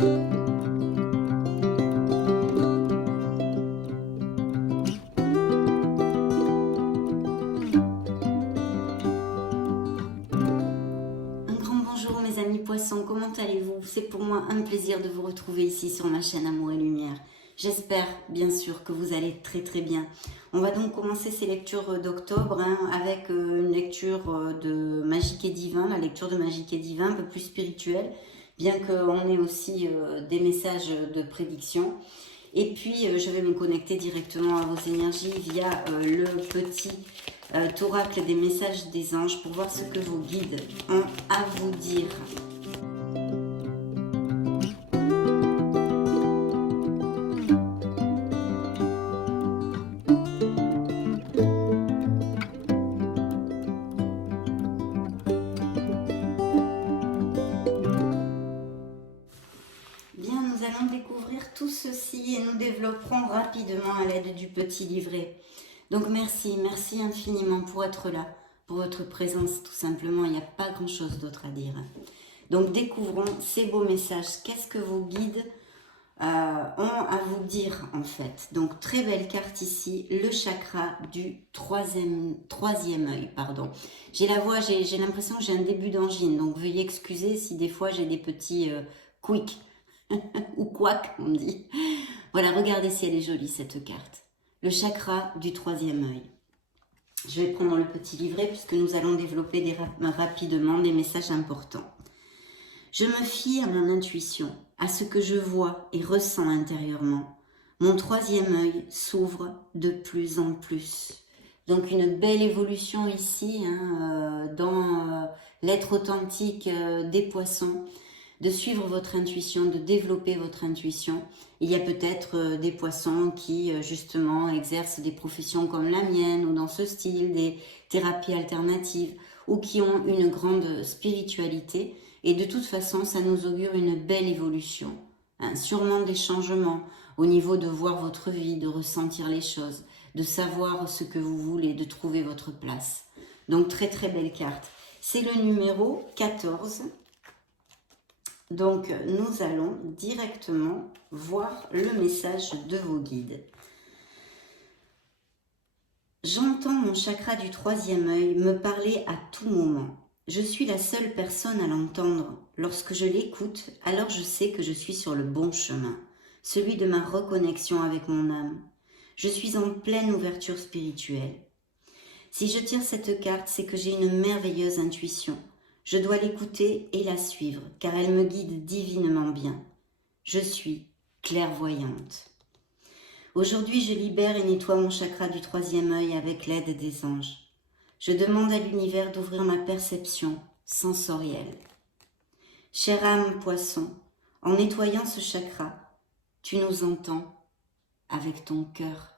Un grand bonjour mes amis poissons, comment allez-vous? C'est pour moi un plaisir de vous retrouver ici sur ma chaîne Amour et Lumière. J'espère bien sûr que vous allez très bien. On va donc commencer ces lectures d'octobre avec une lecture de Magique et Divin, la lecture de Magique et Divin un peu plus spirituelle, bien qu'on ait aussi des messages de prédiction. Et puis je vais me connecter directement à vos énergies via le petit oracle des messages des anges pour voir ce que vos guides ont à vous dire. Bien, nous allons découvrir tout ceci et nous développerons rapidement à l'aide du petit livret. Donc merci infiniment pour être là, pour votre présence tout simplement, il n'y a pas grand chose d'autre à dire. Donc découvrons ces beaux messages, qu'est-ce que vos guides ont à vous dire en fait. Donc très belle carte ici, le chakra du troisième œil, pardon. J'ai la voix, j'ai l'impression que j'ai un début d'angine, donc veuillez excuser si des fois j'ai des petits quick ou quack on dit. Voilà, regardez si elle est jolie cette carte. Le chakra du troisième œil. Je vais prendre le petit livret puisque nous allons développer rapidement des messages importants. Je me fie à mon intuition, à ce que je vois et ressens intérieurement. Mon troisième œil s'ouvre de plus en plus. Donc une belle évolution ici dans l'être authentique des poissons, de suivre votre intuition, de développer votre intuition. Il y a peut-être des poissons qui justement exercent des professions comme la mienne ou dans ce style, des thérapies alternatives ou qui ont une grande spiritualité. Et de toute façon, ça nous augure une belle évolution, sûrement des changements au niveau de voir votre vie, de ressentir les choses, de savoir ce que vous voulez, de trouver votre place. Donc très belle carte. C'est le numéro 14. Donc nous allons directement voir le message de vos guides. J'entends mon chakra du troisième œil me parler à tout moment. Je suis la seule personne à l'entendre. Lorsque je l'écoute, alors je sais que je suis sur le bon chemin, celui de ma reconnexion avec mon âme. Je suis en pleine ouverture spirituelle. Si je tire cette carte, c'est que j'ai une merveilleuse intuition. Je dois l'écouter et la suivre, car elle me guide divinement bien. Je suis clairvoyante. Aujourd'hui, je libère et nettoie mon chakra du troisième œil avec l'aide des anges. Je demande à l'univers d'ouvrir ma perception sensorielle. Chère âme poisson, en nettoyant ce chakra, tu nous entends avec ton cœur.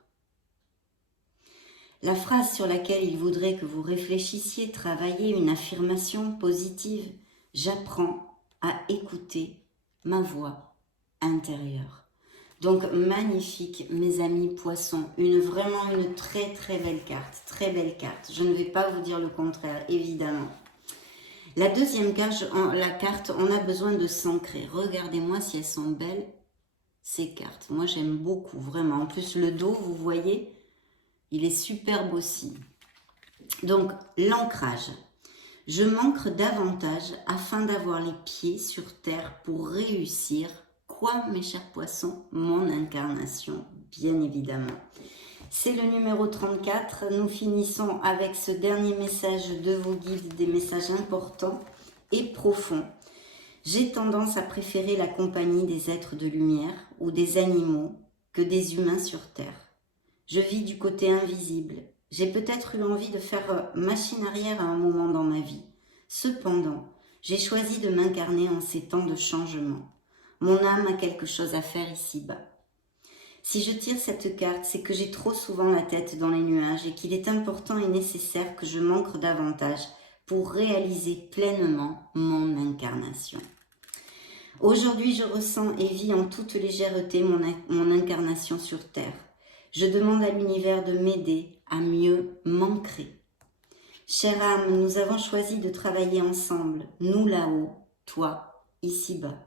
La phrase sur laquelle il voudrait que vous réfléchissiez, travaillez une affirmation positive, j'apprends à écouter ma voix intérieure. Donc magnifique mes amis poissons, vraiment une très belle carte, très belle carte. Je ne vais pas vous dire le contraire, évidemment. La deuxième carte, on a besoin de s'ancrer. Regardez-moi si elles sont belles, ces cartes. Moi j'aime beaucoup, vraiment. En plus le dos, vous voyez, il est superbe aussi. Donc l'ancrage. Je m'ancre davantage afin d'avoir les pieds sur terre pour réussir. Quoi, mes chers poissons? Mon incarnation, bien évidemment. C'est le numéro 34. Nous finissons avec ce dernier message de vos guides, des messages importants et profonds. J'ai tendance à préférer la compagnie des êtres de lumière ou des animaux que des humains sur terre. Je vis du côté invisible. J'ai peut-être eu envie de faire machine arrière à un moment dans ma vie. Cependant, j'ai choisi de m'incarner en ces temps de changement. Mon âme a quelque chose à faire ici-bas. Si je tire cette carte, c'est que j'ai trop souvent la tête dans les nuages et qu'il est important et nécessaire que je m'ancre davantage pour réaliser pleinement mon incarnation. Aujourd'hui, je ressens et vis en toute légèreté mon incarnation sur Terre. Je demande à l'univers de m'aider à mieux m'ancrer. Chère âme, nous avons choisi de travailler ensemble, nous là-haut, toi, ici-bas.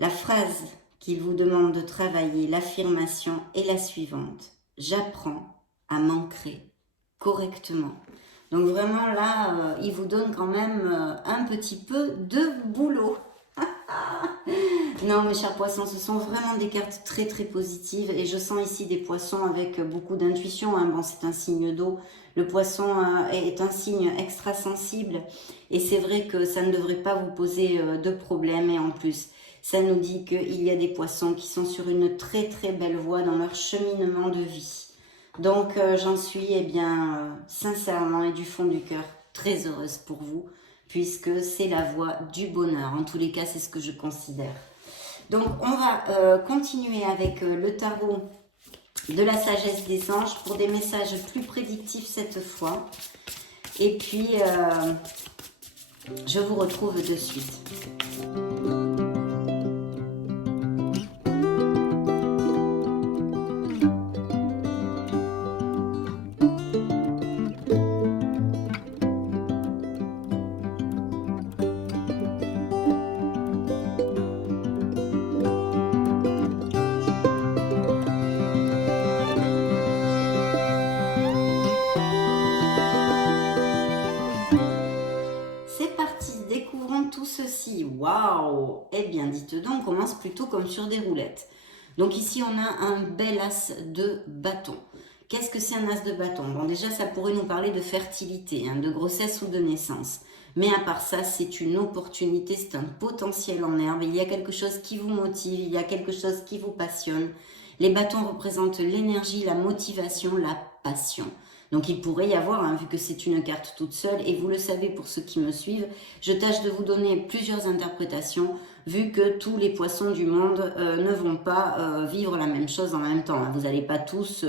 La phrase qu'il vous demande de travailler, l'affirmation est la suivante. J'apprends à m'ancrer correctement. Donc vraiment là, il vous donne quand même un petit peu de boulot. Non mes chers poissons, ce sont vraiment des cartes très très positives et je sens ici des poissons avec beaucoup d'intuition. Hein. Bon, c'est un signe d'eau. Le poisson est un signe extra sensible et c'est vrai que ça ne devrait pas vous poser de problème et en plus, ça nous dit qu'il y a des poissons qui sont sur une très très belle voie dans leur cheminement de vie. Donc j'en suis eh bien sincèrement et du fond du cœur très heureuse pour vous puisque c'est la voie du bonheur. En tous les cas, c'est ce que je considère. Donc on va continuer avec le tarot de la sagesse des anges pour des messages plus prédictifs cette fois. Et puis je vous retrouve de suite. Waouh! Eh bien, dites donc, on commence plutôt comme sur des roulettes. Donc ici, on a un bel as de bâton. Qu'est-ce que c'est un as de bâton? Bon, déjà, ça pourrait nous parler de fertilité, hein, de grossesse ou de naissance. Mais à part ça, c'est une opportunité, c'est un potentiel en herbe. Il y a quelque chose qui vous motive, il y a quelque chose qui vous passionne. Les bâtons représentent l'énergie, la motivation, la passion. Donc il pourrait y avoir, hein, vu que c'est une carte toute seule, et vous le savez pour ceux qui me suivent, je tâche de vous donner plusieurs interprétations, vu que tous les poissons du monde ne vont pas vivre la même chose en même temps. Vous n'allez pas tous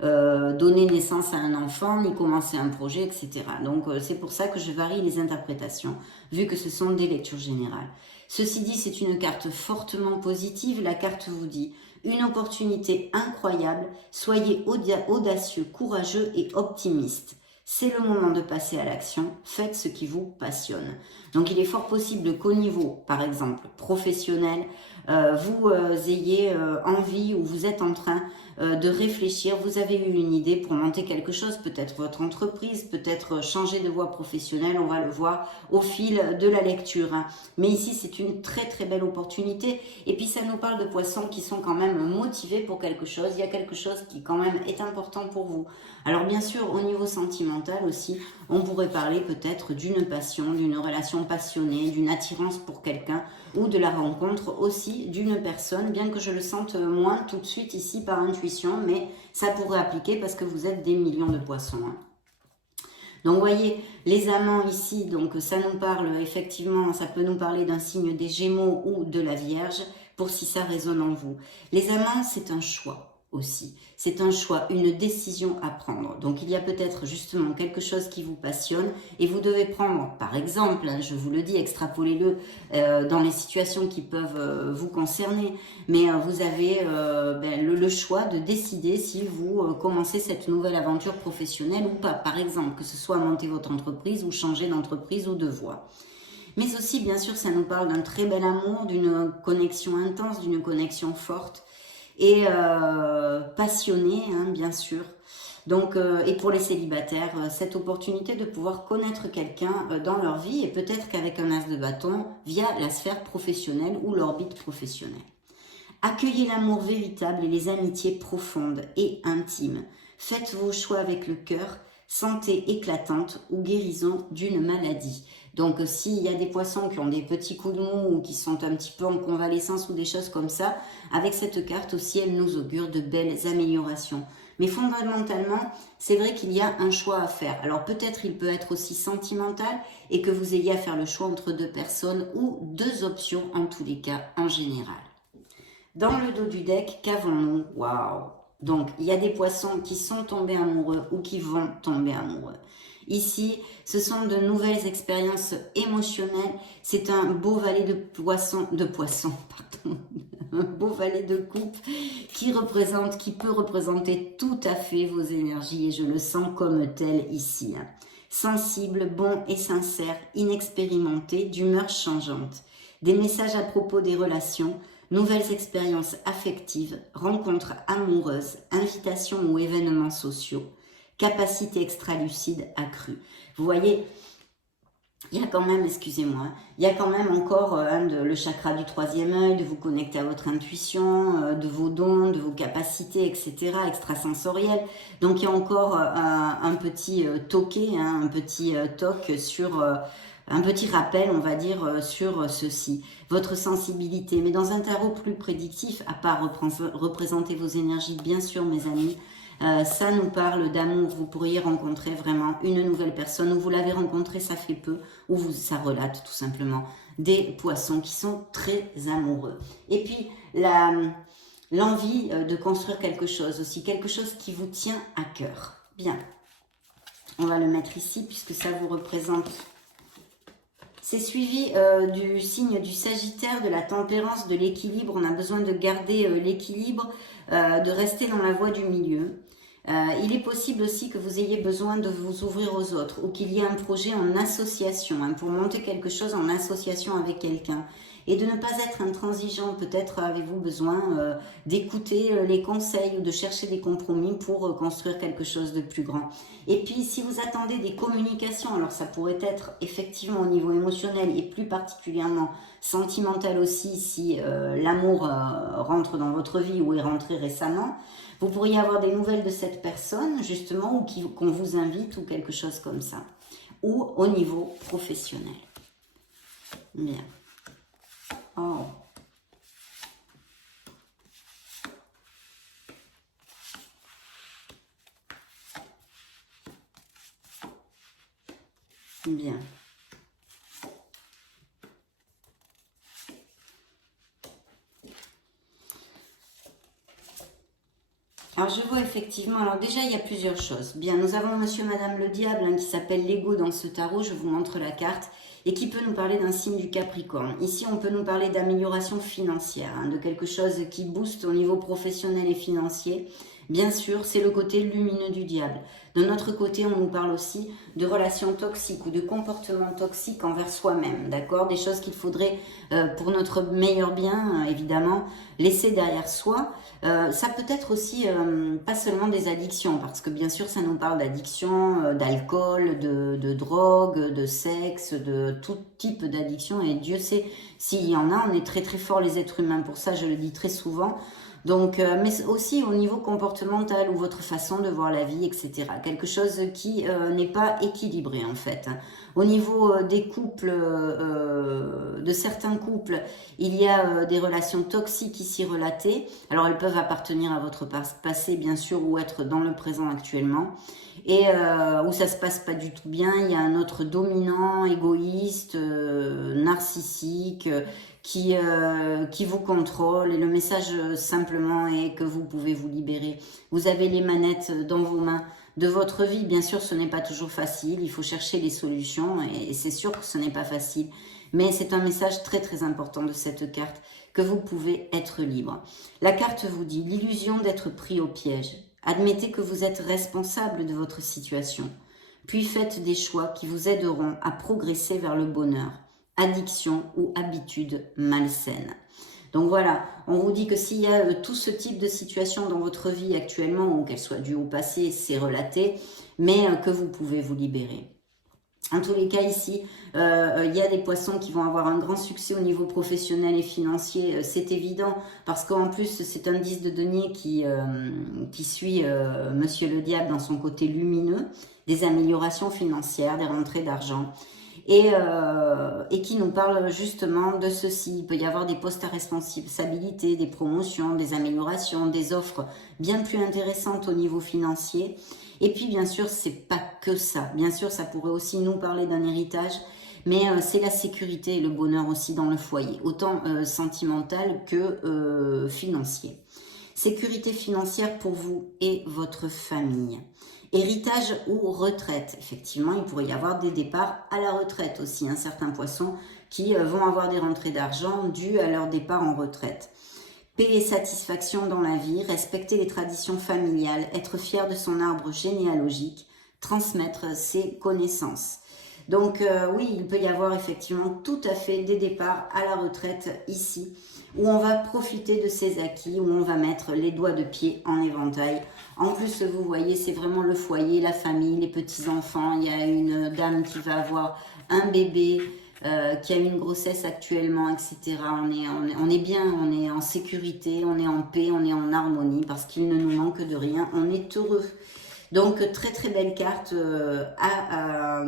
donner naissance à un enfant, ni commencer un projet, etc. Donc c'est pour ça que je varie les interprétations, vu que ce sont des lectures générales. Ceci dit, c'est une carte fortement positive. La carte vous dit une opportunité incroyable, soyez audacieux, courageux et optimiste. C'est le moment de passer à l'action, faites ce qui vous passionne. Donc il est fort possible qu'au niveau, par exemple, professionnel, vous ayez envie ou vous êtes en train de réfléchir, vous avez eu une idée pour monter quelque chose, peut-être votre entreprise, peut-être changer de voie professionnelle, on va le voir au fil de la lecture. Hein. Mais ici, c'est une très très belle opportunité. Et puis ça nous parle de poissons qui sont quand même motivés pour quelque chose. Il y a quelque chose qui quand même est important pour vous. Alors bien sûr, au niveau sentimental aussi, on pourrait parler peut-être d'une passion, d'une relation passionnée, d'une attirance pour quelqu'un ou de la rencontre aussi d'une personne, bien que je le sente moins tout de suite ici par intuition, mais ça pourrait appliquer parce que vous êtes des millions de poissons. Hein. Donc vous voyez, les amants ici, donc ça nous parle effectivement, ça peut nous parler d'un signe des Gémeaux ou de la Vierge, pour si ça résonne en vous. Les amants, c'est un choix aussi. C'est un choix, une décision à prendre. Donc il y a peut-être justement quelque chose qui vous passionne et vous devez prendre, par exemple, hein, je vous le dis, extrapolez-le dans les situations qui peuvent vous concerner, mais vous avez le choix de décider si vous commencez cette nouvelle aventure professionnelle ou pas. Par exemple, que ce soit monter votre entreprise ou changer d'entreprise ou de voie. Mais aussi, bien sûr, ça nous parle d'un très bel amour, d'une connexion intense, d'une connexion forte et passionnée, hein, bien sûr. Donc, et pour les célibataires, cette opportunité de pouvoir connaître quelqu'un dans leur vie et peut-être qu'avec un as de bâton via la sphère professionnelle ou l'orbite professionnelle. Accueillez l'amour véritable et les amitiés profondes et intimes. Faites vos choix avec le cœur, santé éclatante ou guérison d'une maladie. Donc s'il y a des poissons qui ont des petits coups de mou ou qui sont un petit peu en convalescence ou des choses comme ça, avec cette carte aussi, elle nous augure de belles améliorations. Mais fondamentalement, c'est vrai qu'il y a un choix à faire. Alors peut-être il peut être aussi sentimental et que vous ayez à faire le choix entre deux personnes ou deux options en tous les cas en général. Dans le dos du deck, qu'avons-nous? Waouh! Donc, il y a des poissons qui sont tombés amoureux ou qui vont tomber amoureux. Ici, ce sont de nouvelles expériences émotionnelles. C'est un beau valet de poissons, pardon, un beau valet de coupe qui peut représenter tout à fait vos énergies et je le sens comme tel ici. Sensible, bon et sincère, inexpérimenté, d'humeur changeante. Des messages à propos des relations, nouvelles expériences affectives, rencontres amoureuses, invitations ou événements sociaux, capacité extralucide accrue. Vous voyez, il y a quand même, excusez-moi, il y a quand même encore le chakra du troisième œil, de vous connecter à votre intuition, de vos dons, de vos capacités, etc., extrasensorielles. Donc il y a encore un petit toqué, hein, un petit toc sur... un petit rappel, on va dire, sur ceci, votre sensibilité. Mais dans un tarot plus prédictif, à part représenter vos énergies, bien sûr, mes amis, ça nous parle d'amour. Vous pourriez rencontrer vraiment une nouvelle personne, ou vous l'avez rencontré, ça fait peu, ou ça relate tout simplement des poissons qui sont très amoureux. Et puis, l'envie de construire quelque chose aussi, quelque chose qui vous tient à cœur. Bien, on va le mettre ici, puisque ça vous représente... C'est suivi du signe du Sagittaire, de la tempérance, de l'équilibre. On a besoin de garder l'équilibre, de rester dans la voie du milieu. Il est possible aussi que vous ayez besoin de vous ouvrir aux autres ou qu'il y ait un projet en association, hein, pour monter quelque chose en association avec quelqu'un. Et de ne pas être intransigeant, peut-être avez-vous besoin d'écouter les conseils ou de chercher des compromis pour construire quelque chose de plus grand. Et puis si vous attendez des communications, alors ça pourrait être effectivement au niveau émotionnel et plus particulièrement sentimental aussi si l'amour rentre dans votre vie ou est rentré récemment. Vous pourriez avoir des nouvelles de cette personne justement ou qu'on vous invite ou quelque chose comme ça. Ou au niveau professionnel. Bien. Oh. Bien. Alors je vois effectivement, alors déjà il y a plusieurs choses. Bien, nous avons monsieur et madame le diable, hein, qui s'appelle l'ego dans ce tarot, je vous montre la carte, et qui peut nous parler d'un signe du Capricorne. Ici on peut nous parler d'amélioration financière, hein, de quelque chose qui booste au niveau professionnel et financier. Bien sûr, c'est le côté lumineux du diable. De notre côté, on nous parle aussi de relations toxiques ou de comportements toxiques envers soi-même, d'accord? Des choses qu'il faudrait, pour notre meilleur bien, évidemment, laisser derrière soi. Ça peut être aussi, pas seulement des addictions, parce que bien sûr, ça nous parle d'addiction, d'alcool, de drogue, de sexe, de tout type d'addiction. Et Dieu sait s'il y en a, on est très très forts les êtres humains. Pour ça, je le dis très souvent. Donc, mais aussi au niveau comportemental ou votre façon de voir la vie, etc. Quelque chose qui n'est pas équilibré en fait. Au niveau des couples, de certains couples, il y a des relations toxiques ici relatées. Alors, elles peuvent appartenir à votre passé, bien sûr, ou être dans le présent actuellement. Et où ça se passe pas du tout bien, il y a un autre dominant, égoïste, narcissique, qui vous contrôle. Et le message simplement est que vous pouvez vous libérer. Vous avez les manettes dans vos mains de votre vie. Bien sûr, ce n'est pas toujours facile. Il faut chercher les solutions et c'est sûr que ce n'est pas facile. Mais c'est un message très très important de cette carte, que vous pouvez être libre. La carte vous dit l'illusion d'être pris au piège. Admettez que vous êtes responsable de votre situation. Puis faites des choix qui vous aideront à progresser vers le bonheur. Addiction ou habitude malsaine. Donc voilà, on vous dit que s'il y a tout ce type de situation dans votre vie actuellement, ou qu'elle soit due au passé, c'est relaté, mais que vous pouvez vous libérer. En tous les cas ici, il y a des poissons qui vont avoir un grand succès au niveau professionnel et financier, c'est évident, parce qu'en plus c'est un 10 de denier qui suit Monsieur le Diable dans son côté lumineux, des améliorations financières, des rentrées d'argent. Et qui nous parle justement de ceci. Il peut y avoir des postes à responsabilité, des promotions, des améliorations, des offres bien plus intéressantes au niveau financier. Et puis bien sûr, c'est pas que ça. Bien sûr, ça pourrait aussi nous parler d'un héritage, mais c'est la sécurité et le bonheur aussi dans le foyer, autant sentimental que financier. Sécurité financière pour vous et votre famille. Héritage ou retraite. Effectivement, il pourrait y avoir des départs à la retraite aussi. Certains poissons qui vont avoir des rentrées d'argent dues à leur départ en retraite. Paix et satisfaction dans la vie, respecter les traditions familiales, être fier de son arbre généalogique, transmettre ses connaissances. Donc oui, il peut y avoir effectivement tout à fait des départs à la retraite ici, où on va profiter de ses acquis, où on va mettre les doigts de pied en éventail. En plus, vous voyez, c'est vraiment le foyer, la famille, les petits-enfants. Il y a une dame qui va avoir un bébé, qui a une grossesse actuellement, etc. On est bien, on est en sécurité, on est en paix, on est en harmonie, parce qu'il ne nous manque de rien, on est heureux. Donc, très très belle carte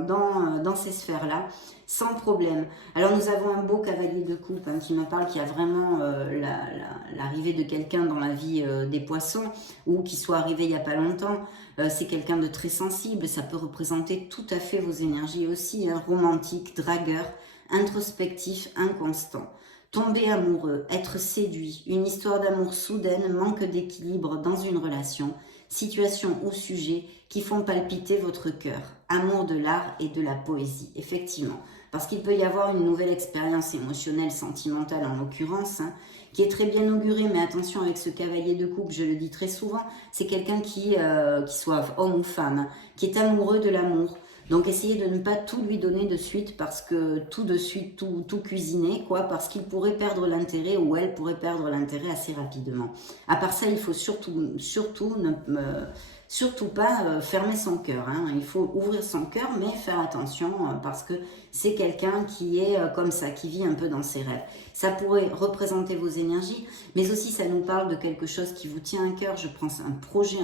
dans ces sphères-là, sans problème. Alors, nous avons un beau cavalier de coupe hein, qui me parle, qui a vraiment l'arrivée de quelqu'un dans la vie des poissons, ou qui soit arrivé il n'y a pas longtemps. C'est quelqu'un de très sensible, ça peut représenter tout à fait vos énergies aussi, hein, romantique, dragueur, introspectif, inconstant. Tomber amoureux, être séduit, une histoire d'amour soudaine, manque d'équilibre dans une relation, situation ou sujet qui font palpiter votre cœur. Amour de l'art et de la poésie, effectivement. Parce qu'il peut y avoir une nouvelle expérience émotionnelle, sentimentale en l'occurrence, hein, qui est très bien augurée, mais attention avec ce cavalier de coupe, je le dis très souvent, c'est quelqu'un qui soit homme ou femme, qui est amoureux de l'amour. Donc essayez de ne pas tout lui donner de suite, parce que tout de suite, tout cuisiner, quoi, parce qu'il pourrait perdre l'intérêt, ou elle pourrait perdre l'intérêt assez rapidement. À part ça, il faut surtout pas fermer son cœur. Hein. Il faut ouvrir son cœur, mais faire attention, parce que c'est quelqu'un qui est comme ça, qui vit un peu dans ses rêves. Ça pourrait représenter vos énergies, mais aussi ça nous parle de quelque chose qui vous tient à cœur. Je pense un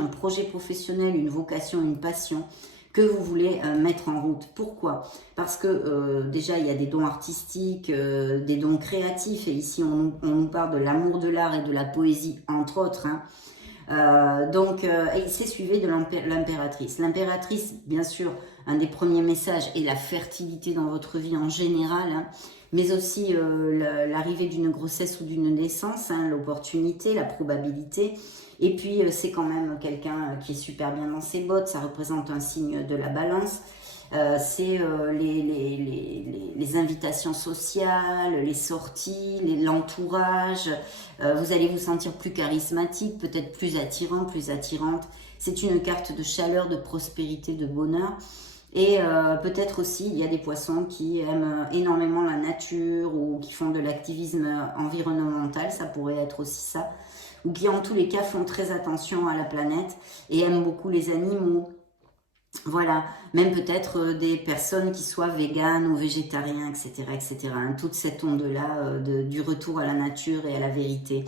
projet professionnel, une vocation, une passion que vous voulez mettre en route. Pourquoi? Parce que déjà, il y a des dons artistiques, des dons créatifs, et ici, on nous parle de l'amour de l'art et de la poésie, entre autres. Hein. Et c'est suivi de l'impératrice. L'impératrice, bien sûr, un des premiers messages est la fertilité dans votre vie en général, hein, mais aussi l'arrivée d'une grossesse ou d'une naissance, hein, l'opportunité, la probabilité. Et puis, c'est quand même quelqu'un qui est super bien dans ses bottes, ça représente un signe de la balance. C'est les invitations sociales, les sorties, l'entourage. Vous allez vous sentir plus charismatique, peut-être plus attirant, plus attirante. C'est une carte de chaleur, de prospérité, de bonheur. Et peut-être aussi, il y a des poissons qui aiment énormément la nature ou qui font de l'activisme environnemental, ça pourrait être aussi ça. Ou qui en tous les cas font très attention à la planète et aiment beaucoup les animaux. Voilà, même peut-être des personnes qui soient véganes ou végétariens, etc. etc. Hein, toute cette onde-là du retour à la nature et à la vérité.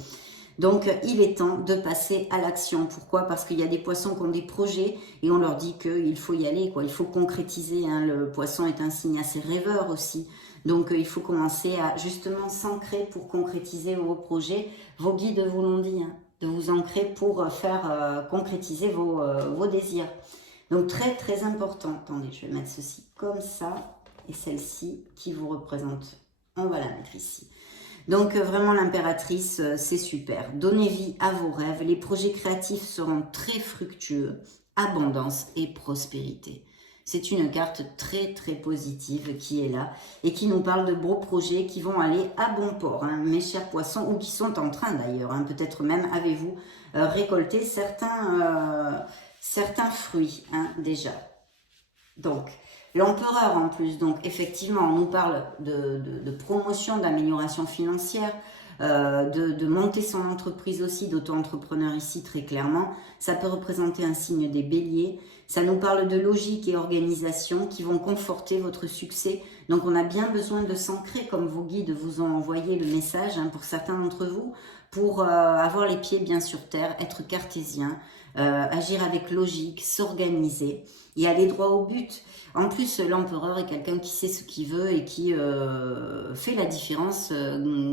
Donc, il est temps de passer à l'action. Pourquoi? Parce qu'il y a des poissons qui ont des projets et on leur dit qu'il faut y aller, quoi. Il faut concrétiser. Hein. Le poisson est un signe assez rêveur aussi. Donc, il faut commencer à justement s'ancrer pour concrétiser vos projets. Vos guides vous l'ont dit, hein, de vous ancrer pour faire concrétiser vos désirs. Donc, très, très important. Attendez, je vais mettre ceci comme ça. Et celle-ci qui vous représente, on va la mettre ici. Donc, vraiment, l'impératrice, c'est super. Donnez vie à vos rêves. Les projets créatifs seront très fructueux. Abondance et prospérité. C'est une carte très, très positive qui est là et qui nous parle de beaux projets qui vont aller à bon port, hein, mes chers poissons, ou qui sont en train d'ailleurs. Hein, peut-être même avez-vous récolté certains fruits hein, déjà. Donc, l'empereur en plus, donc effectivement, on nous parle de promotion, d'amélioration financière, de monter son entreprise aussi, d'auto-entrepreneur ici très clairement. Ça peut représenter un signe des béliers. Ça nous parle de logique et organisation qui vont conforter votre succès. Donc on a bien besoin de s'ancrer comme vos guides vous ont envoyé le message hein, pour certains d'entre vous, pour avoir les pieds bien sur terre, être cartésien, agir avec logique, s'organiser et aller droit au but. En plus, l'empereur est quelqu'un qui sait ce qu'il veut et qui fait la différence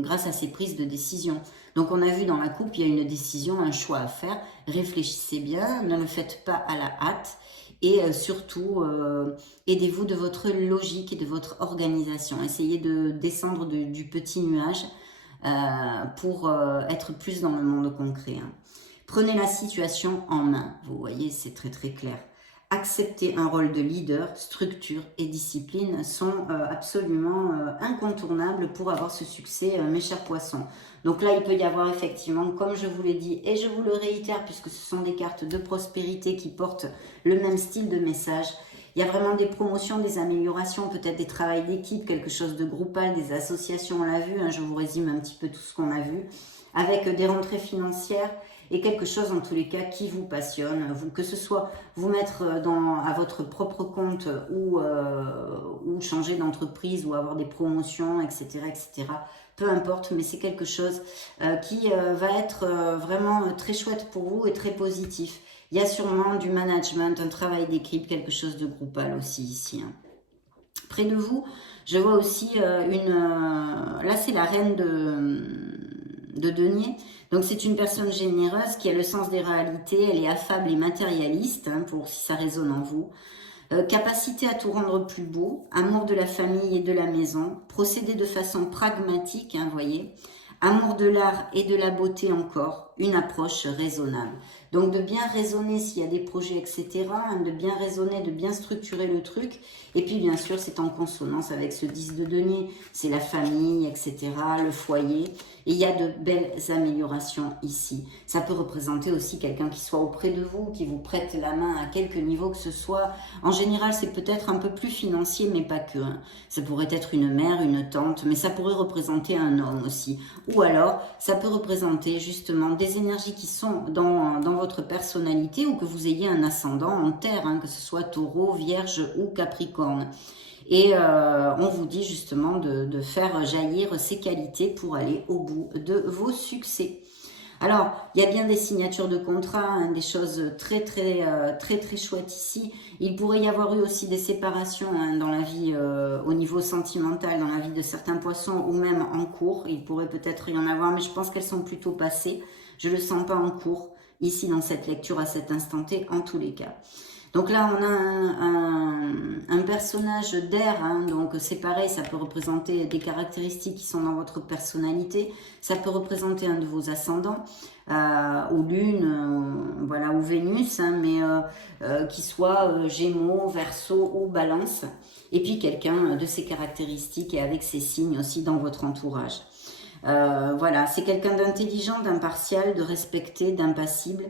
grâce à ses prises de décision. Donc on a vu dans la coupe, il y a une décision, un choix à faire. Réfléchissez bien, ne le faites pas à la hâte. Et surtout, aidez-vous de votre logique et de votre organisation. Essayez de descendre du petit nuage pour être plus dans le monde concret. Hein. Prenez la situation en main. Vous voyez, c'est très très clair. Accepter un rôle de leader, structure et discipline sont absolument incontournables pour avoir ce succès, mes chers poissons. Donc là, il peut y avoir effectivement, comme je vous l'ai dit, et je vous le réitère, puisque ce sont des cartes de prospérité qui portent le même style de message, Il y a vraiment des promotions, des améliorations, peut-être des travails d'équipe, quelque chose de groupal, des associations, on l'a vu, hein, je vous résume un petit peu tout ce qu'on a vu, avec des rentrées financières et quelque chose en tous les cas qui vous passionne, vous, que ce soit vous mettre à votre propre compte ou changer d'entreprise ou avoir des promotions, etc., etc. Peu importe, mais c'est quelque chose qui va être vraiment très chouette pour vous et très positif. Il y a sûrement du management, un travail d'équipe, quelque chose de groupal aussi ici. Hein. Près de vous, je vois aussi là, c'est la reine de denier. Donc, c'est une personne généreuse qui a le sens des réalités. Elle est affable et matérialiste, hein, pour si ça résonne en vous. Capacité à tout rendre plus beau. Amour de la famille et de la maison. Procéder de façon pragmatique, hein, voyez. Amour de l'art et de la beauté encore. Une approche raisonnable. Donc, de bien raisonner s'il y a des projets, etc. Hein, de bien raisonner, de bien structurer le truc. Et puis, bien sûr, c'est en consonance avec ce 10 de denier. C'est la famille, etc., le foyer. Et il y a de belles améliorations ici. Ça peut représenter aussi quelqu'un qui soit auprès de vous, qui vous prête la main à quelque niveau que ce soit. En général, c'est peut-être un peu plus financier, mais pas que. Hein. Ça pourrait être une mère, une tante, mais ça pourrait représenter un homme aussi. Ou alors, ça peut représenter justement des énergies qui sont dans votre personnalité ou que vous ayez un ascendant en terre, hein, que ce soit taureau, vierge ou capricorne. Et on vous dit justement de faire jaillir ces qualités pour aller au bout de vos succès. Alors, il y a bien des signatures de contrats, hein, des choses très chouettes ici. Il pourrait y avoir eu aussi des séparations hein, dans la vie, au niveau sentimental, dans la vie de certains poissons ou même en cours. Il pourrait peut-être y en avoir, mais je pense qu'elles sont plutôt passées. Je ne le sens pas en cours, ici dans cette lecture à cet instant T, en tous les cas. Donc là, on a un personnage d'air, hein, donc c'est pareil, ça peut représenter des caractéristiques qui sont dans votre personnalité, ça peut représenter un de vos ascendants, ou lune, voilà, ou Vénus, hein, mais qui soit Gémeaux, Verseau ou Balance, et puis quelqu'un de ses caractéristiques et avec ses signes aussi dans votre entourage. Voilà, c'est quelqu'un d'intelligent, d'impartial, de respecté, d'impassible.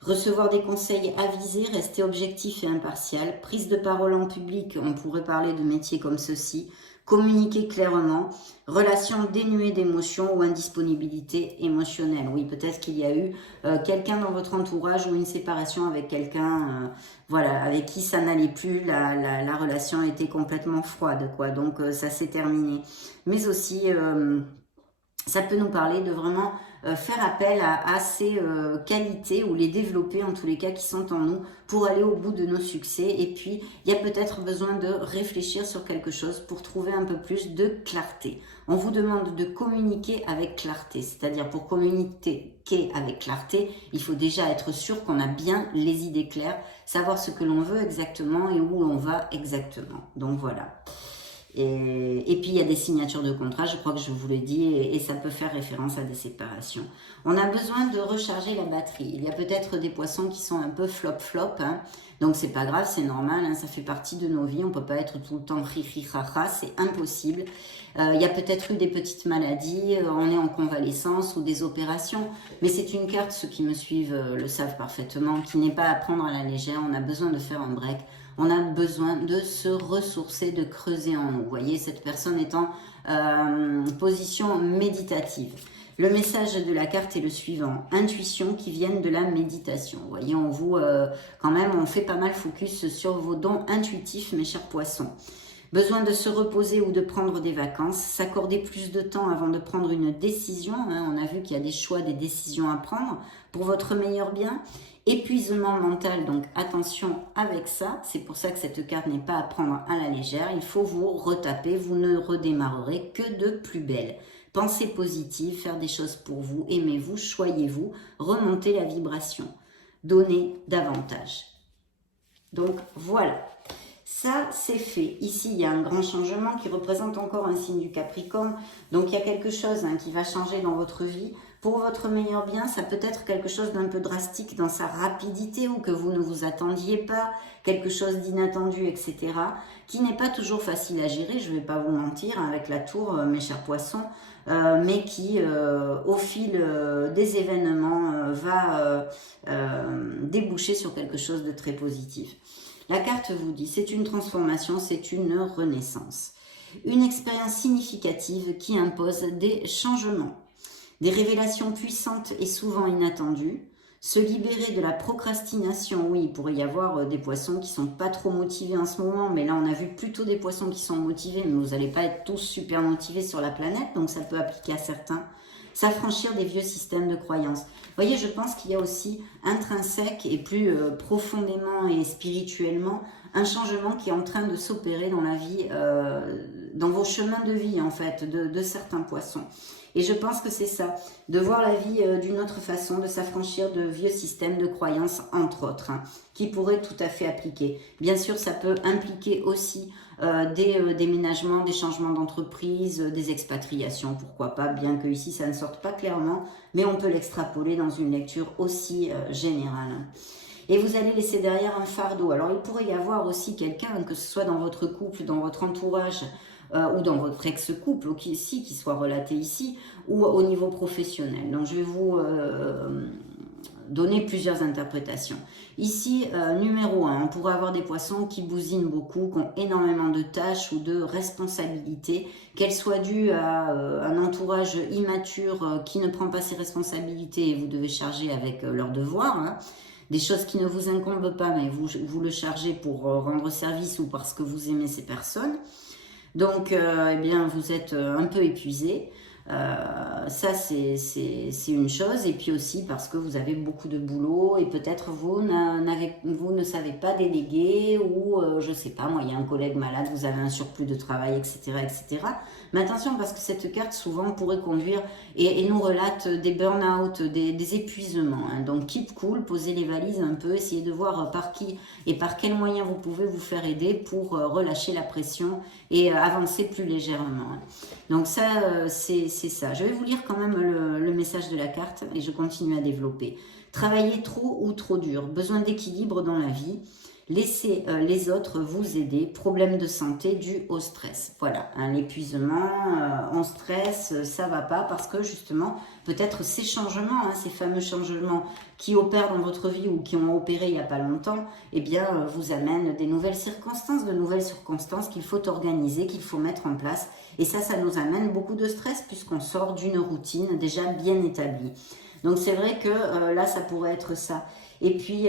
Recevoir des conseils avisés, rester objectif et impartial. Prise de parole en public, on pourrait parler de métiers comme ceci. Communiquer clairement. Relations dénuées d'émotions ou indisponibilité émotionnelle. Oui, peut-être qu'il y a eu quelqu'un dans votre entourage ou une séparation avec quelqu'un voilà, avec qui ça n'allait plus. La relation était complètement froide, quoi. Donc, ça s'est terminé. Mais aussi... ça peut nous parler de vraiment faire appel à ces qualités ou les développer en tous les cas qui sont en nous pour aller au bout de nos succès. Et puis, il y a peut-être besoin de réfléchir sur quelque chose pour trouver un peu plus de clarté. On vous demande de communiquer avec clarté, c'est-à-dire pour communiquer avec clarté, il faut déjà être sûr qu'on a bien les idées claires, savoir ce que l'on veut exactement et où l'on va exactement. Donc voilà. Et puis il y a des signatures de contrat, je crois que je vous l'ai dit, et ça peut faire référence à des séparations. On a besoin de recharger la batterie. Il y a peut-être des poissons qui sont un peu flop, hein. Donc c'est pas grave, c'est normal, hein, ça fait partie de nos vies, on peut pas être tout le temps ri-ri-ra-ra, c'est impossible. Il y a peut-être eu des petites maladies, on est en convalescence ou des opérations, mais c'est une carte, ceux qui me suivent le savent parfaitement, qui n'est pas à prendre à la légère, on a besoin de faire un break. On a besoin de se ressourcer, de creuser en nous. Vous voyez, cette personne est en position méditative. Le message de la carte est le suivant. Intuition qui viennent de la méditation. Vous voyez, on vous, quand même, on fait pas mal focus sur vos dons intuitifs, mes chers poissons. Besoin de se reposer ou de prendre des vacances. S'accorder plus de temps avant de prendre une décision. Hein. On a vu qu'il y a des choix, des décisions à prendre pour votre meilleur bien. Épuisement mental, donc attention avec ça. C'est pour ça que cette carte n'est pas à prendre à la légère. Il faut vous retaper, vous ne redémarrerez que de plus belle. Pensez positive, faire des choses pour vous, aimez-vous, choyez-vous, remontez la vibration. Donnez davantage. Donc voilà. Ça, c'est fait. Ici, il y a un grand changement qui représente encore un signe du Capricorne. Donc, il y a quelque chose hein, qui va changer dans votre vie. Pour votre meilleur bien, ça peut être quelque chose d'un peu drastique dans sa rapidité ou que vous ne vous attendiez pas, quelque chose d'inattendu, etc. Qui n'est pas toujours facile à gérer, je ne vais pas vous mentir, avec la tour, mes chers poissons, mais qui, au fil des événements, va déboucher sur quelque chose de très positif. La carte vous dit, c'est une transformation, c'est une renaissance. Une expérience significative qui impose des changements. Des révélations puissantes et souvent inattendues. Se libérer de la procrastination, oui, il pourrait y avoir des poissons qui sont pas trop motivés en ce moment, mais là on a vu plutôt des poissons qui sont motivés, mais vous n'allez pas être tous super motivés sur la planète, donc ça peut appliquer à certains. S'affranchir des vieux systèmes de croyances. Vous voyez, je pense qu'il y a aussi intrinsèque et plus profondément et spirituellement un changement qui est en train de s'opérer dans la vie, dans vos chemins de vie en fait, de certains poissons. Et je pense que c'est ça, de voir la vie d'une autre façon, de s'affranchir de vieux systèmes de croyances, entre autres, hein, qui pourraient tout à fait appliquer. Bien sûr, ça peut impliquer aussi des déménagements, des changements d'entreprise, des expatriations, pourquoi pas, bien que ici ça ne sorte pas clairement, mais on peut l'extrapoler dans une lecture aussi générale. Et vous allez laisser derrière un fardeau. Alors il pourrait y avoir aussi quelqu'un, que ce soit dans votre couple, dans votre entourage, ou dans votre ex-couple, qui soit relaté ici, ou au niveau professionnel. Donc je vais vous donner plusieurs interprétations. Ici, numéro 1, on pourrait avoir des poissons qui bousinent beaucoup, qui ont énormément de tâches ou de responsabilités, qu'elles soient dues à un entourage immature qui ne prend pas ses responsabilités et vous devez charger avec leurs devoirs, hein. Des choses qui ne vous incombent pas, mais vous le chargez pour rendre service ou parce que vous aimez ces personnes. Donc, eh bien, vous êtes un peu épuisé. Ça, c'est une chose. Et puis aussi parce que vous avez beaucoup de boulot et peut-être vous ne savez pas déléguer ou, je ne sais pas, moi, il y a un collègue malade, vous avez un surplus de travail, etc., etc. Mais attention, parce que cette carte, souvent, pourrait conduire et nous relate des burn-out, des épuisements. Hein. Donc, keep cool, posez les valises un peu, essayez de voir par qui et par quels moyens vous pouvez vous faire aider pour relâcher la pression et avancer plus légèrement. Hein. Donc ça, c'est ça. Je vais vous lire quand même le message de la carte et je continue à développer. Travailler trop ou trop dur, besoin d'équilibre dans la vie. Laissez les autres vous aider. Problème de santé dû au stress. Voilà, hein, l'épuisement, on stresse, ça va pas parce que justement, peut-être ces changements, hein, ces fameux changements qui opèrent dans votre vie ou qui ont opéré il n'y a pas longtemps, eh bien, vous amènent des nouvelles circonstances qu'il faut organiser, qu'il faut mettre en place. Et ça nous amène beaucoup de stress puisqu'on sort d'une routine déjà bien établie. Donc c'est vrai que là, ça pourrait être ça. Et puis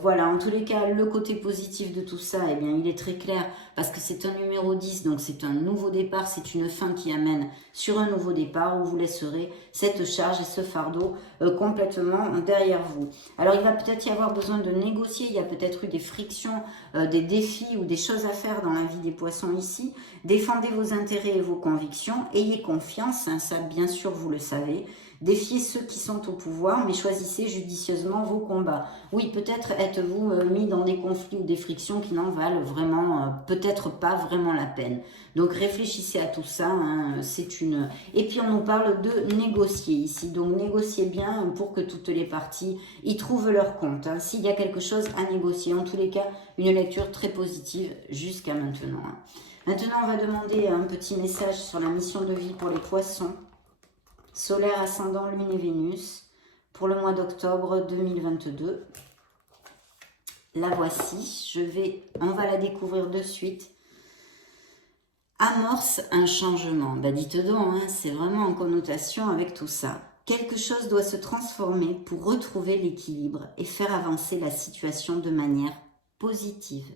voilà, en tous les cas, le côté positif de tout ça, eh bien, il est très clair parce que c'est un numéro 10, donc c'est un nouveau départ, c'est une fin qui amène sur un nouveau départ où vous laisserez cette charge et ce fardeau complètement derrière vous. Alors il va peut-être y avoir besoin de négocier, il y a peut-être eu des frictions, des défis ou des choses à faire dans la vie des poissons ici. Défendez vos intérêts et vos convictions, ayez confiance, hein, ça bien sûr vous le savez. Défiez ceux qui sont au pouvoir, mais choisissez judicieusement vos combats. Oui, peut-être êtes-vous mis dans des conflits ou des frictions qui n'en valent vraiment, peut-être pas vraiment la peine. Donc réfléchissez à tout ça, hein, c'est une... Et puis on nous parle de négocier ici, donc négociez bien pour que toutes les parties y trouvent leur compte. Hein. S'il y a quelque chose à négocier, en tous les cas, une lecture très positive jusqu'à maintenant. Hein. Maintenant, on va demander un petit message sur la mission de vie pour les poissons. Solaire, ascendant, lune et Vénus pour le mois d'octobre 2022. La voici, on va la découvrir de suite. Amorce un changement. Bah dites donc, hein, c'est vraiment en connotation avec tout ça. Quelque chose doit se transformer pour retrouver l'équilibre et faire avancer la situation de manière positive.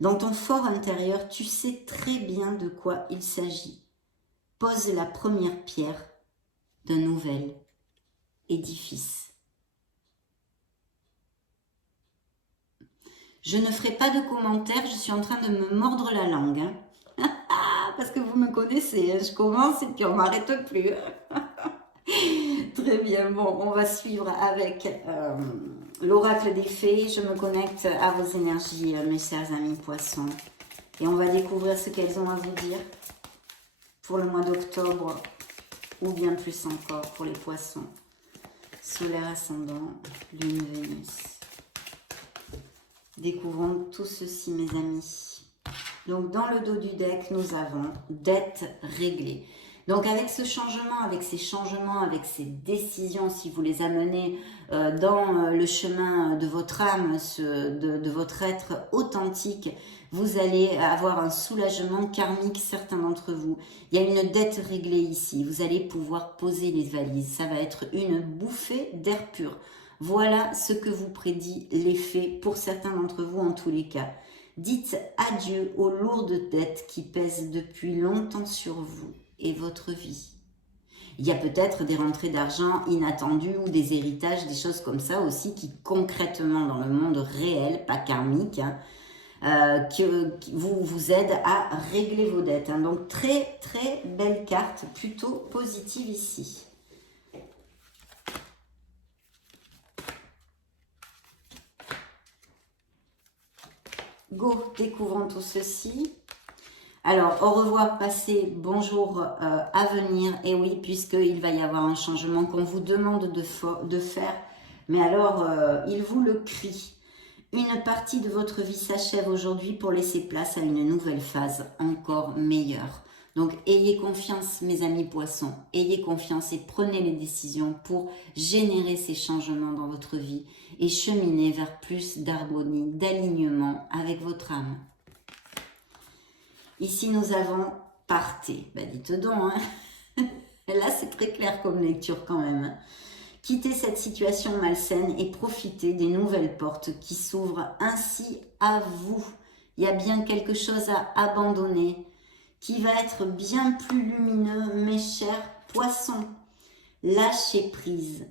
Dans ton fort intérieur, tu sais très bien de quoi il s'agit. Pose la première pierre d'un nouvel édifice. Je ne ferai pas de commentaires, je suis en train de me mordre la langue. Hein. Parce que vous me connaissez, je commence et puis on m'arrête plus. Très bien, bon, on va suivre avec l'oracle des fées. Je me connecte à vos énergies, mes chers amis poissons. Et on va découvrir ce qu'elles ont à vous dire pour le mois d'octobre. Ou bien plus encore pour les poissons. Solaire, ascendant, lune, Vénus. Découvrons tout ceci, mes amis. Donc, dans le dos du deck, nous avons dette réglée. Donc avec ce changement, avec ces changements, avec ces décisions, si vous les amenez dans le chemin de votre âme, de votre être authentique, vous allez avoir un soulagement karmique, certains d'entre vous. Il y a une dette réglée ici, vous allez pouvoir poser les valises, ça va être une bouffée d'air pur. Voilà ce que vous prédit l'effet pour certains d'entre vous en tous les cas. Dites adieu aux lourdes dettes qui pèsent depuis longtemps sur vous et votre vie. Il y a peut-être des rentrées d'argent inattendues ou des héritages, des choses comme ça aussi qui concrètement dans le monde réel, pas karmique, qui vous aident à régler vos dettes. Donc très très belle carte, plutôt positive ici. Go, découvrons tout ceci. Alors, au revoir passé, bonjour à venir. Et oui, puisqu'il va y avoir un changement qu'on vous demande de faire. Mais alors, il vous le crie. Une partie de votre vie s'achève aujourd'hui pour laisser place à une nouvelle phase encore meilleure. Donc, ayez confiance, mes amis poissons. Ayez confiance et prenez les décisions pour générer ces changements dans votre vie et cheminer vers plus d'harmonie, d'alignement avec votre âme. Ici, nous avons partez. Ben, dites donc, hein. Là, c'est très clair comme lecture quand même. Quittez cette situation malsaine et profitez des nouvelles portes qui s'ouvrent ainsi à vous. Il y a bien quelque chose à abandonner qui va être bien plus lumineux, mes chers poissons. Lâchez prise.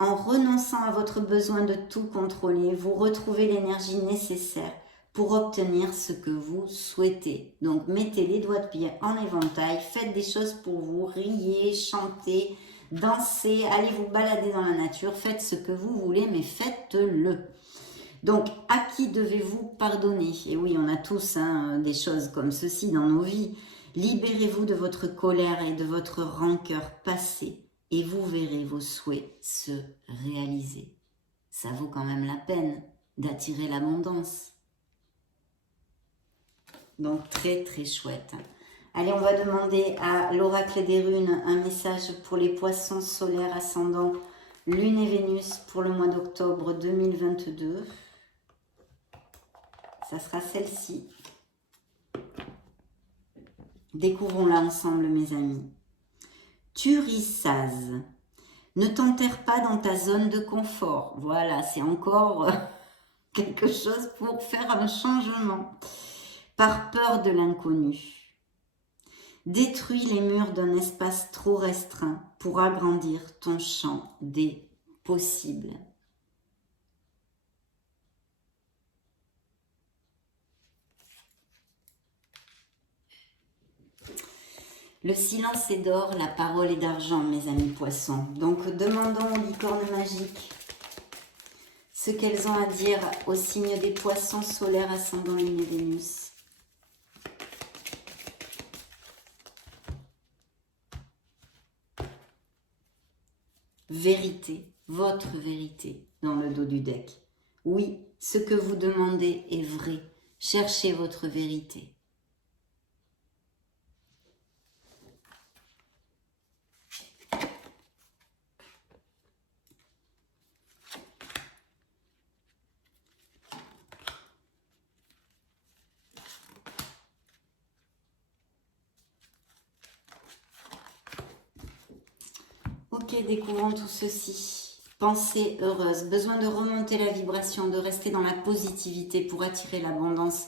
En renonçant à votre besoin de tout contrôler, vous retrouvez l'énergie nécessaire pour obtenir ce que vous souhaitez. Donc, mettez les doigts de pied en éventail, faites des choses pour vous, riez, chantez, dansez, allez vous balader dans la nature, faites ce que vous voulez, mais faites-le. Donc, à qui devez-vous pardonner? Et oui, on a tous des choses comme ceci dans nos vies. Libérez-vous de votre colère et de votre rancœur passée et vous verrez vos souhaits se réaliser. Ça vaut quand même la peine d'attirer l'abondance. Donc, très très chouette. Allez, on va demander à l'oracle des runes un message pour les poissons solaires ascendants Lune et Vénus pour le mois d'octobre 2022. Ça sera celle-ci. Découvrons-la ensemble, mes amis. Turisaz. Ne t'enterre pas dans ta zone de confort. Voilà, c'est encore quelque chose pour faire un changement. Par peur de l'inconnu. Détruis les murs d'un espace trop restreint pour agrandir ton champ des possibles. Le silence est d'or, la parole est d'argent, mes amis poissons. Donc, demandons aux licornes magiques ce qu'elles ont à dire au signe des poissons solaires ascendant Lune et Vénus. Vérité, votre vérité dans le dos du deck. Oui, ce que vous demandez est vrai. Cherchez votre vérité. Ok, découvrons tout ceci. Pensée heureuse, besoin de remonter la vibration, de rester dans la positivité pour attirer l'abondance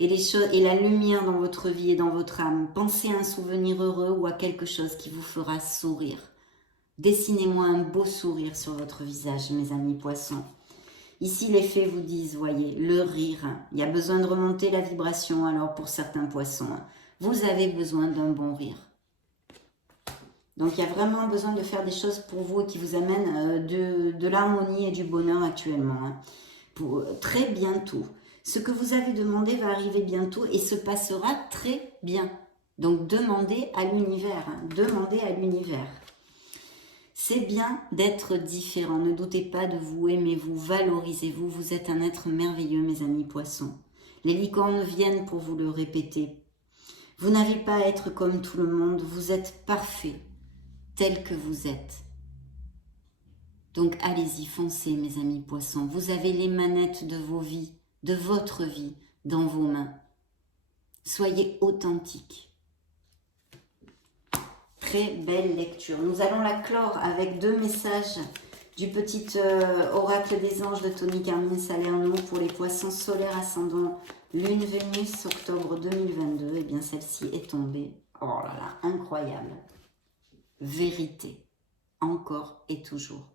et la lumière dans votre vie et dans votre âme. Pensez à un souvenir heureux ou à quelque chose qui vous fera sourire. Dessinez-moi un beau sourire sur votre visage, mes amis poissons. Ici, les fées vous disent, voyez, le rire. Il y a besoin de remonter la vibration, alors pour certains poissons, vous avez besoin d'un bon rire. Donc, il y a vraiment besoin de faire des choses pour vous qui vous amènent de l'harmonie et du bonheur actuellement. Très bientôt. Ce que vous avez demandé va arriver bientôt et se passera très bien. Donc, demandez à l'univers. Demandez à l'univers. C'est bien d'être différent. Ne doutez pas de vous, aimez-vous, valorisez-vous. Vous êtes un être merveilleux, mes amis poissons. Les licornes viennent pour vous le répéter. Vous n'avez pas à être comme tout le monde, vous êtes parfait, tel que vous êtes. Donc allez-y, foncez mes amis poissons. Vous avez les manettes de vos vies, de votre vie, dans vos mains. Soyez authentiques. Très belle lecture. Nous allons la clore avec 2 messages du petit oracle des anges de Tony Carmine Salerno pour les poissons solaires ascendant Lune Vénus octobre 2022. Eh bien celle-ci est tombée. Oh là là, incroyable. Vérité, encore et toujours.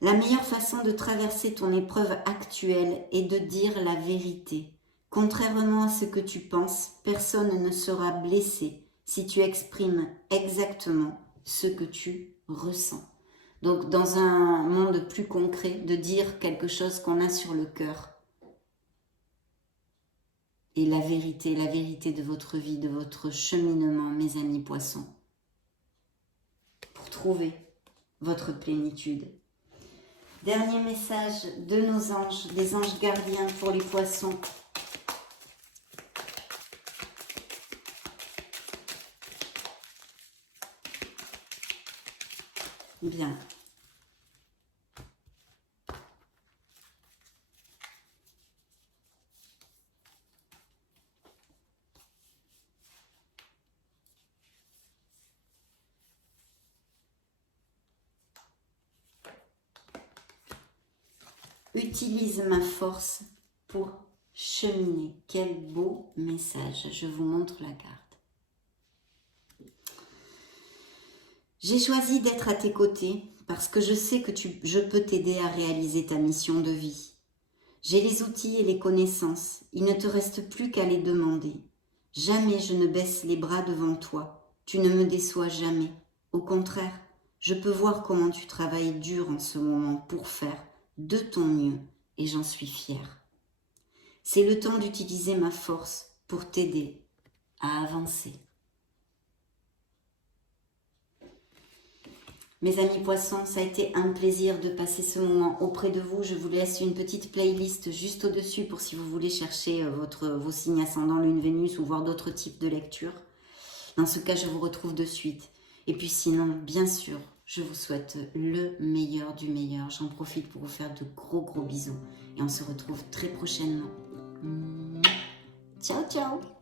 La meilleure façon de traverser ton épreuve actuelle est de dire la vérité. Contrairement à ce que tu penses, personne ne sera blessé si tu exprimes exactement ce que tu ressens. Donc, dans un monde plus concret, de dire quelque chose qu'on a sur le cœur. Et la vérité de votre vie, de votre cheminement, mes amis poissons. Pour trouver votre plénitude. Dernier message de nos anges, des anges gardiens pour les poissons. Bien. Utilise ma force pour cheminer. Quel beau message. Je vous montre la carte. J'ai choisi d'être à tes côtés parce que je sais que je peux t'aider à réaliser ta mission de vie. J'ai les outils et les connaissances. Il ne te reste plus qu'à les demander. Jamais je ne baisse les bras devant toi. Tu ne me déçois jamais. Au contraire, je peux voir comment tu travailles dur en ce moment pour faire de ton mieux et j'en suis fière. C'est le temps d'utiliser ma force pour t'aider à avancer. Mes amis poissons, ça a été un plaisir de passer ce moment auprès de vous. Je vous laisse une petite playlist juste au-dessus pour si vous voulez chercher vos signes ascendants Lune Vénus ou voir d'autres types de lectures. Dans ce cas, je vous retrouve de suite. Et puis sinon, bien sûr, je vous souhaite le meilleur du meilleur. J'en profite pour vous faire de gros bisous. Et on se retrouve très prochainement. Ciao, ciao!